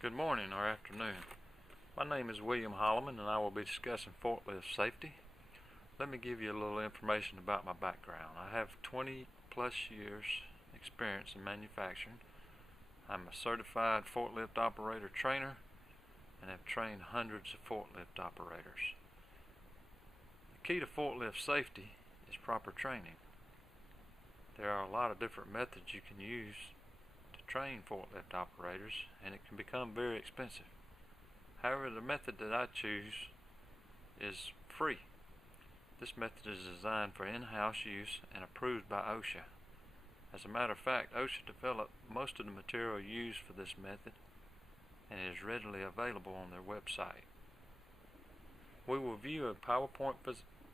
Good morning or afternoon. My name is William Holloman and I will be discussing forklift safety. Let me give you a little information about my background. I have 20 plus years experience in manufacturing. I'm a certified forklift operator trainer and have trained hundreds of forklift operators. The key to forklift safety is proper training. There are a lot of different methods you can use to train forklift operators, and it can become very expensive. However, the method that I choose is free. This method is designed for in-house use and approved by OSHA. As a matter of fact, OSHA developed most of the material used for this method, and it is readily available on their website. We will view a PowerPoint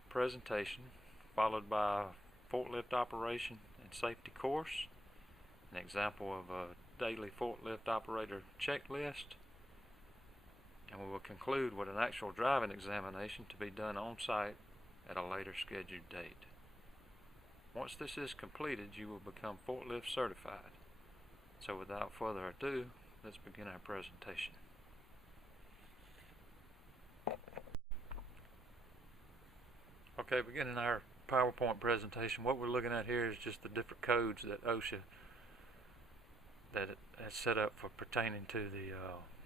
presentation followed by a forklift operation and safety course, an example of a daily forklift operator checklist, and we will conclude with an actual driving examination to be done on site at a later scheduled date. Once this is completed, you will become forklift certified. So without further ado, let's begin our presentation. Okay, beginning our PowerPoint presentation, what we're looking at here is just the different codes that OSHA that it has set up for pertaining to the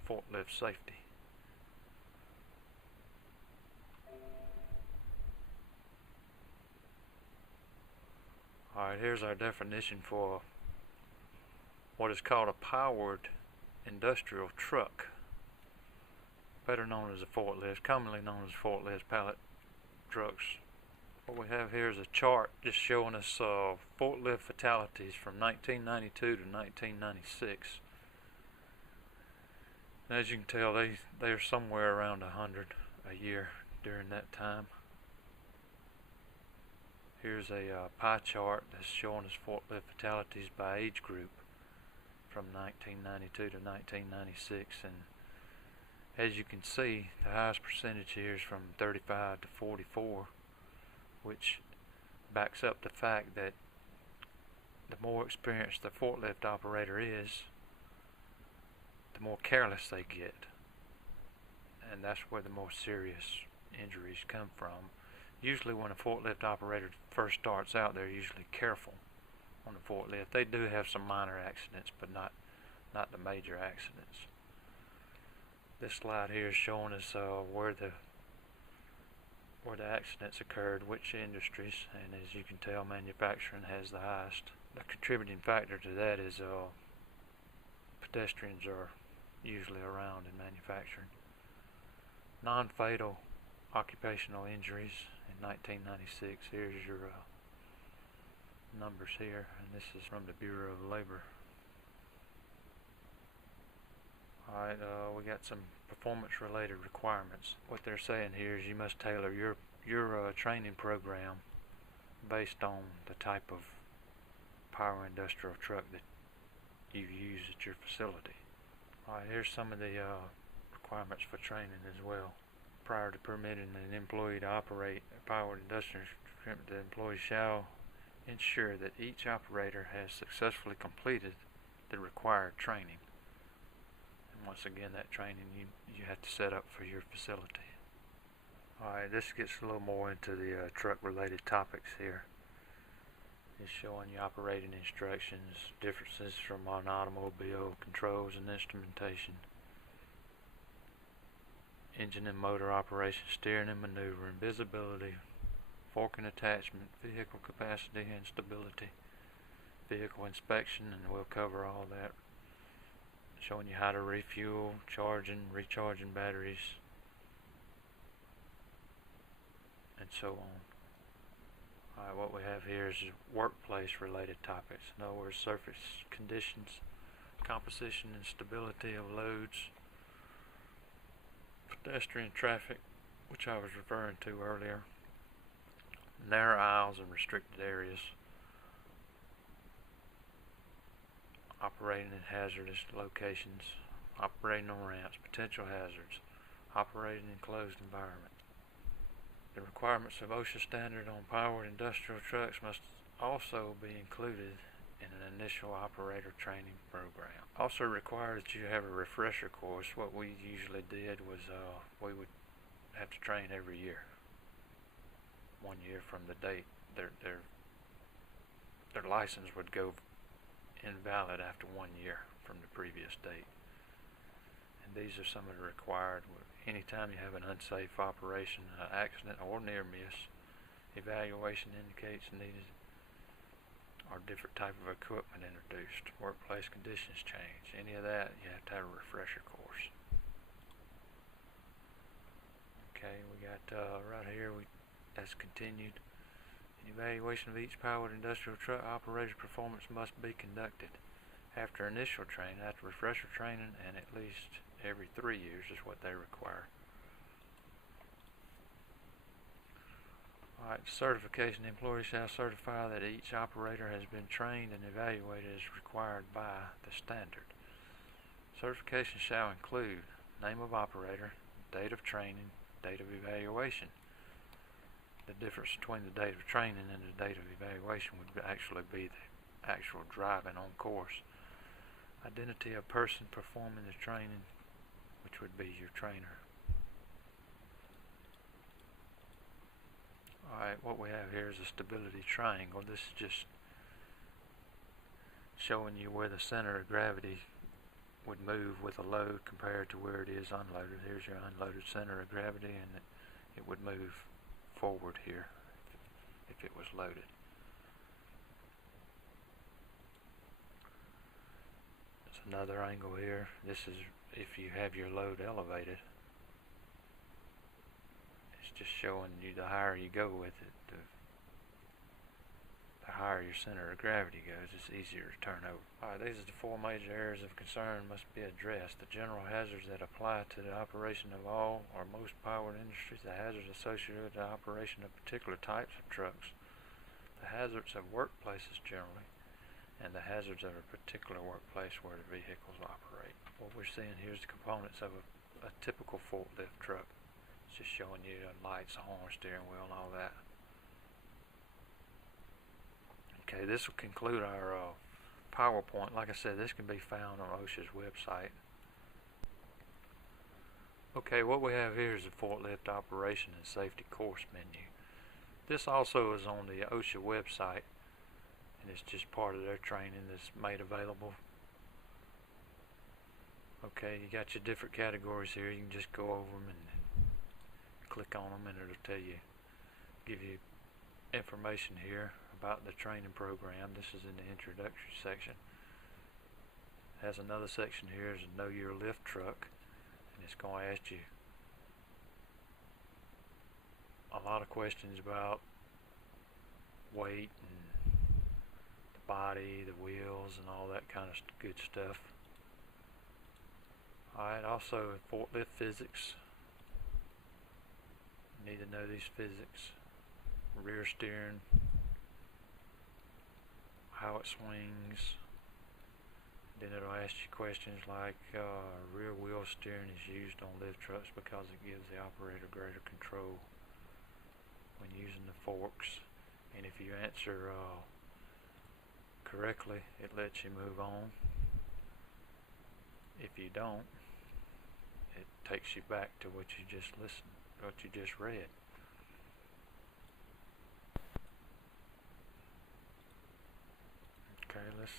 forklift safety. Alright, here's our definition for what is called a powered industrial truck, better known as a forklift, commonly known as forklift pallet trucks. What we have here is a chart just showing us forklift fatalities from 1992 to 1996. And as you can tell, they are somewhere around 100 a year during that time. Here's a pie chart that's showing us forklift fatalities by age group from 1992 to 1996, and as you can see, the highest percentage here is from 35 to 44, which backs up the fact that the more experienced the forklift operator is, the more careless they get, and that's where the more serious injuries come from. Usually when a forklift operator first starts out, they're usually careful on the forklift. They do have some minor accidents, but not the major accidents. This slide here is showing us where the accidents occurred, which industries, and as you can tell, manufacturing has the highest. The contributing factor to that is pedestrians are usually around in manufacturing. Non-fatal occupational injuries in 1996. Here's your numbers here, and this is from the Bureau of Labor. Alright, we got some performance related requirements. What they're saying here is you must tailor your training program based on the type of power industrial truck that you use at your facility. Alright, here's some of the requirements for training as well. Prior to permitting an employee to operate a powered industrial truck, the employee shall ensure that each operator has successfully completed the required training. And once again, that training you have to set up for your facility. Alright, this gets a little more into the truck related topics here. It's showing you operating instructions, differences from an automobile, controls and instrumentation, engine and motor operation, steering and maneuvering, visibility, forking attachment, vehicle capacity and stability, vehicle inspection, and we'll cover all that. Showing you how to refuel, charging, recharging batteries, and so on. Alright, what we have here is workplace related topics. In other words, surface conditions, composition and stability of loads, pedestrian traffic, which I was referring to earlier, narrow aisles and restricted areas, operating in hazardous locations, operating on ramps, potential hazards, operating in closed environment. The requirements of OSHA standard on powered industrial trucks must also be included in an initial operator training program. Also required that you have a refresher course. What we usually did was we would have to train every year. 1 year from the date their license would go invalid after 1 year from the previous date. And these are some of the required. Anytime you have an unsafe operation, accident, or near miss, evaluation indicates needed or different type of equipment introduced, workplace conditions change, any of that, you have to have a refresher course. Okay, we got right here, that's continued. An evaluation of each powered industrial truck operator's performance must be conducted after initial training, after refresher training, and at least every 3 years is what they require. Alright, certification. The employer shall certify that each operator has been trained and evaluated as required by the standard. Certification shall include name of operator, date of training, date of evaluation. The difference between the date of training and the date of evaluation would actually be the actual driving on course. Identity of person performing the training, which would be your trainer. Alright, what we have here is a stability triangle. This is just showing you where the center of gravity would move with a load compared to where it is unloaded. Here's your unloaded center of gravity, and it would move forward here if it was loaded. There's another angle here. This is if you have your load elevated. Just showing you the higher you go with it, the higher your center of gravity goes, it's easier to turn over. Alright, these are the 4 major areas of concern must be addressed. The general hazards that apply to the operation of all or most powered industries, the hazards associated with the operation of particular types of trucks, the hazards of workplaces generally, and the hazards of a particular workplace where the vehicles operate. What we're seeing here is the components of a typical forklift truck. Just showing you the lights, the horn, steering wheel, and all that. Okay, this will conclude our PowerPoint. Like I said, this can be found on OSHA's website. Okay, what we have here is the forklift operation and safety course menu. This also is on the OSHA website, and it's just part of their training that's made available. Okay, you got your different categories here. You can just go over them and click on them, and it'll tell you, give you information here about the training program. This is in the introductory section. It has another section here is know your lift truck, and it's going to ask you a lot of questions about weight and the body, the wheels, and all that kind of good stuff. Alright, also forklift physics. You need to know these physics. Rear steering, how it swings. Then it'll ask you questions like rear wheel steering is used on lift trucks because it gives the operator greater control when using the forks. And if you answer correctly, it lets you move on. If you don't, it takes you back to what you just listened, what you just read. Okay, let's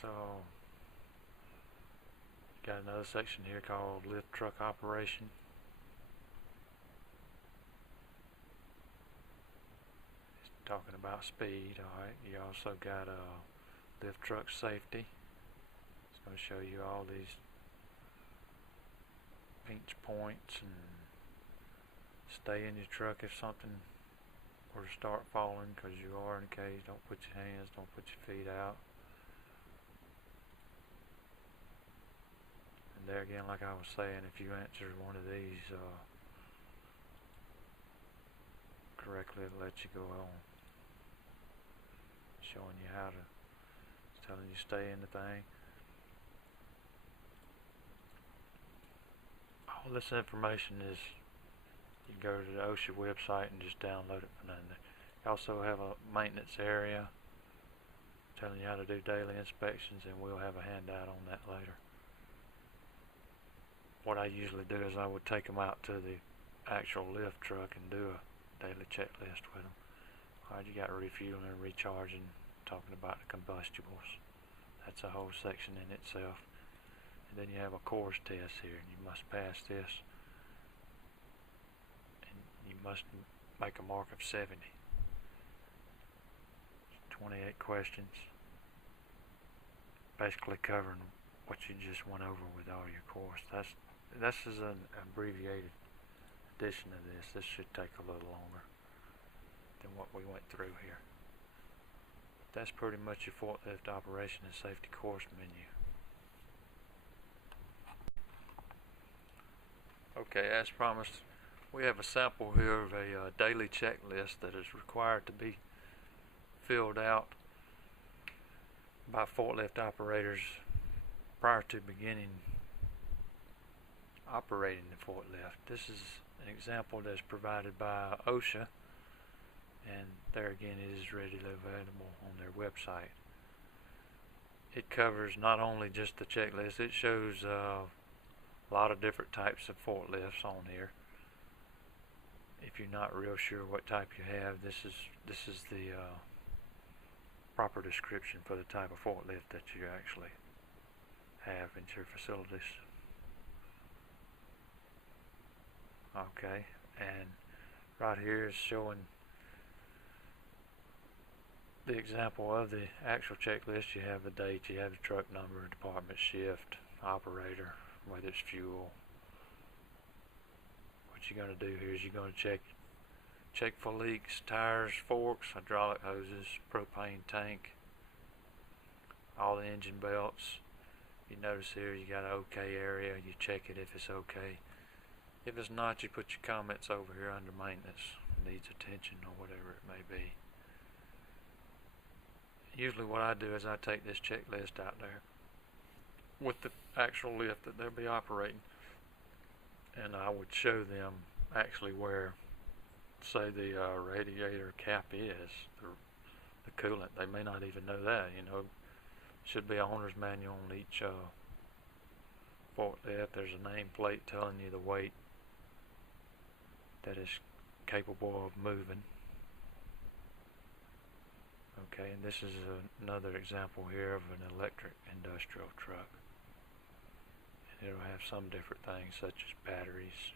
got another section here called lift truck operation. It's talking about speed. Alright, you also got lift truck safety. It's going to show you all these pinch points and stay in your truck if something were to start falling, because you are in a cage. Don't put your hands, don't put your feet out. And there again, like I was saying, if you answer one of these correctly, it'll let you go on. Showing you how to, it's telling you stay in the thing. All this information is, you can go to the OSHA website and just download it from there. You also have a maintenance area, telling you how to do daily inspections, and we'll have a handout on that later. What I usually do is I would take them out to the actual lift truck and do a daily checklist with them. Alright, you got refueling and recharging, talking about the combustibles. That's a whole section in itself. And then you have a course test here, and you must pass this. And you must make a mark of 70. 28 questions. Basically covering what you just went over with all your course. This is an abbreviated edition of this. This should take a little longer than what we went through here. That's pretty much your forklift operation and safety course menu. Okay, as promised, we have a sample here of a daily checklist that is required to be filled out by forklift operators prior to beginning operating the forklift. This is an example that's provided by OSHA, and there again it is readily available on their website. It covers not only just the checklist, it shows a lot of different types of forklifts on here. If you're not real sure what type you have, this is the proper description for the type of forklift that you actually have in your facilities. Okay, and right here is showing the example of the actual checklist. You have the date, you have the truck number, department, shift, operator, whether it's fuel. What you're going to do here is you're going to check for leaks, tires, forks, hydraulic hoses, propane tank, all the engine belts. You notice here you got an OK area. You check it if it's okay. If it's not, you put your comments over here under maintenance, needs attention, or whatever it may be. Usually what I do is I take this checklist out there with the actual lift that they'll be operating, and I would show them actually where, say, the radiator cap is, the coolant. They may not even know that, you know. Should be an owner's manual on each forklift. There's a nameplate telling you the weight that is capable of moving. Okay, and this is another example here of an electric industrial truck. And it'll have some different things such as batteries.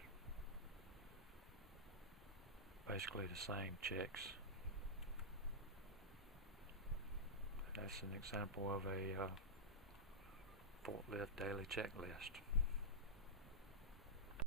Basically the same checks. That's an example of a forklift daily checklist.